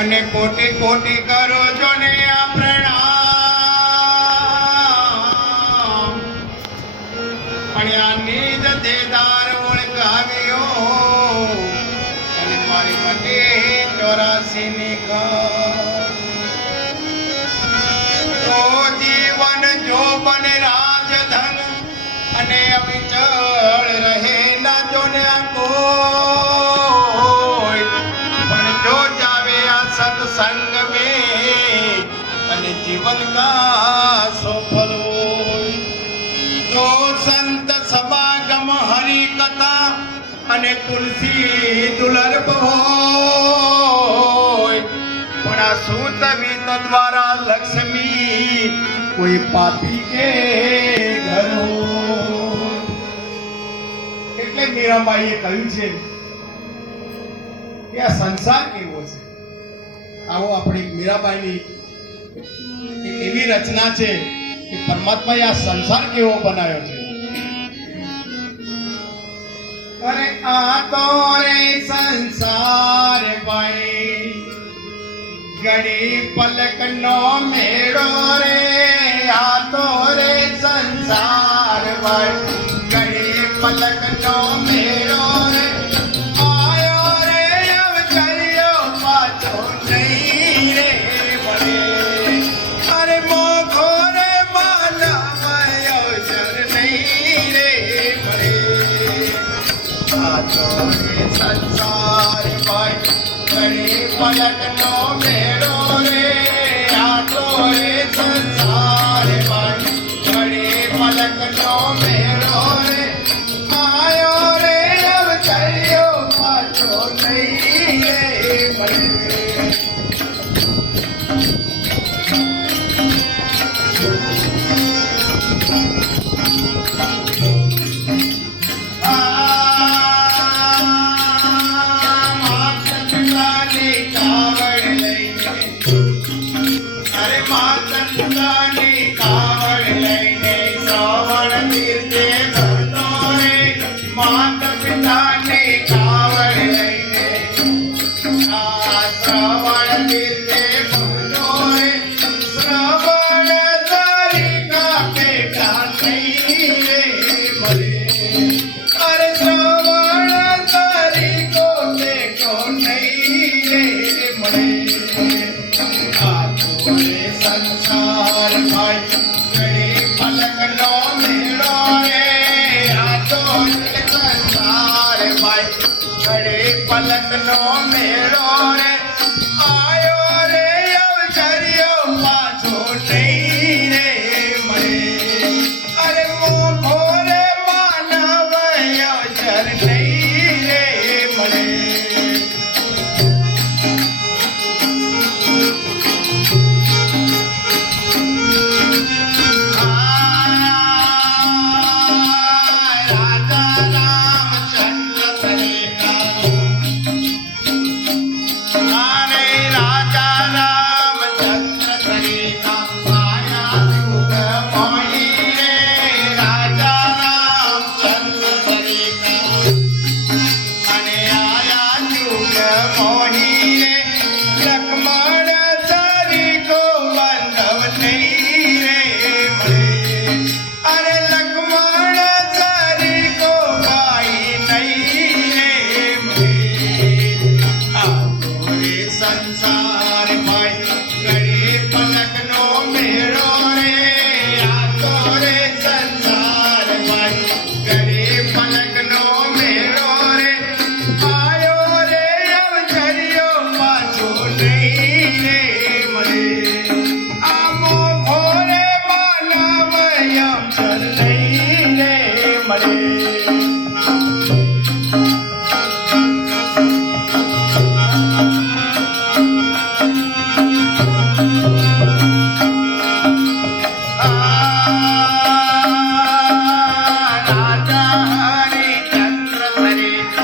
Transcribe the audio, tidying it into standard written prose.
અને કોટી કોટી કરો છો ને આ પ્રણામ. પણ આ નિજ દેદાર ઓળખાવ્યો અને મારી મટી 84 ની તો જીવન જોબન રાજધન અને અવિચળ રહેલા જો ને કોઈ પણ જો જાવે આ સત્સંગ में અને જીવન કા સફળ હોય તો સંત સમાગમ હરિ કથા અને તુલસી દુલર્ભ હોય પણ આ સૂત વિત દ્વારા લક્ષ્મી કોઈ પાપી કે ઘર હોય. એટલે મીરાબાઈએ કહ્યું છે કે આ સંસાર કેવો છે. આવો આપણી મીરાબાઈની એવી રચના છે કે પરમાત્માએ આ સંસાર કેવો બનાવ્યો છે. અરે આ તો રે સંસાર ભાઈ ઘડી પલક નો મેળો રે. આ તો રે સંસાર ભાઈ ઘડી પલક નો મેળો રે. આયો રે અવચર્યો પાછો નહીં રે મળે. અરે મોખો રે માનવ અવસર નહીં રે મળે. આ તો રે સંસાર ભાઈ ઘડી પલક નો મેળો રે. આ તો રે સંસાર ભાઈ ઘડી પલક નો મેળો રે. આયો રે અવચર્યો પાછો નહીં રે મળે. સંસાર ભાઈ ઘડી પલક નો મેળો રે. આ તો સંસાર ભાઈ ઘડી પલક નો મેળો રે. આયો રે અવચર્યો